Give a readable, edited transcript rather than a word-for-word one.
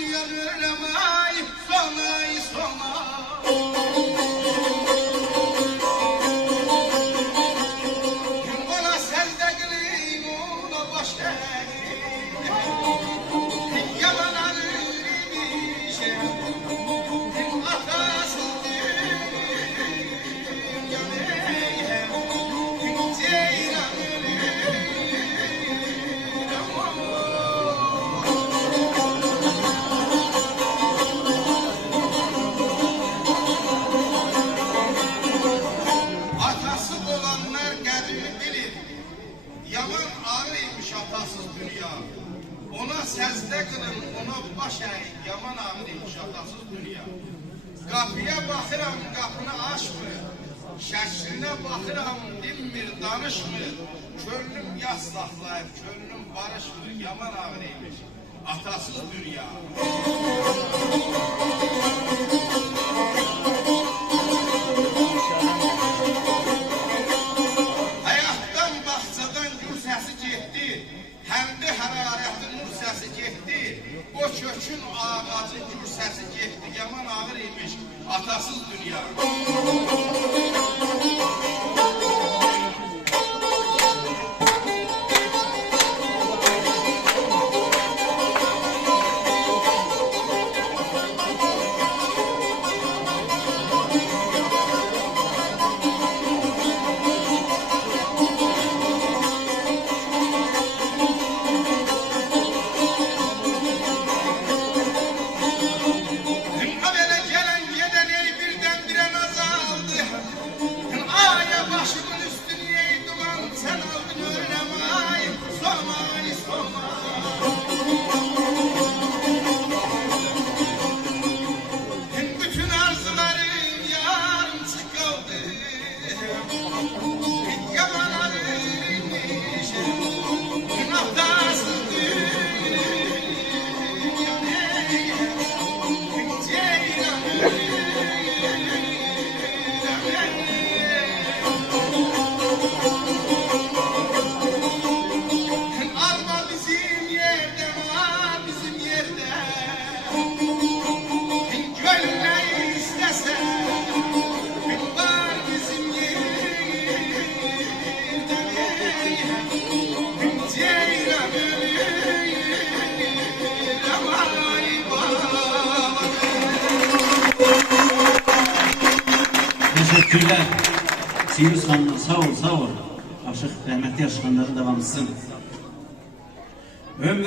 yanırım ay sona. Ona secde kılayım ona baş yalan arıymış atasız atasız dünya. Ona secde kılın, ona baş eğin, yaman ağrıymış atasız dünya. Kapıya bakıram, kapını açmır. Şəklinə baxıram, dinmir, danışmır. Könlüm yas saxlayıb, könlüm barışmır, yaman ağrıymış atasız dünya. Hayatdan, baxçadan gül səsi getdi. Həmdə hərarəti nur səsi getdi. O kökün ağacı gül səsi getdi. Yaman ağır imiş atasız dünya. Teşekkürler. Siyus Hanım sağ ol. Aşık rahmetli Aşık Hanım'ların devamlısın.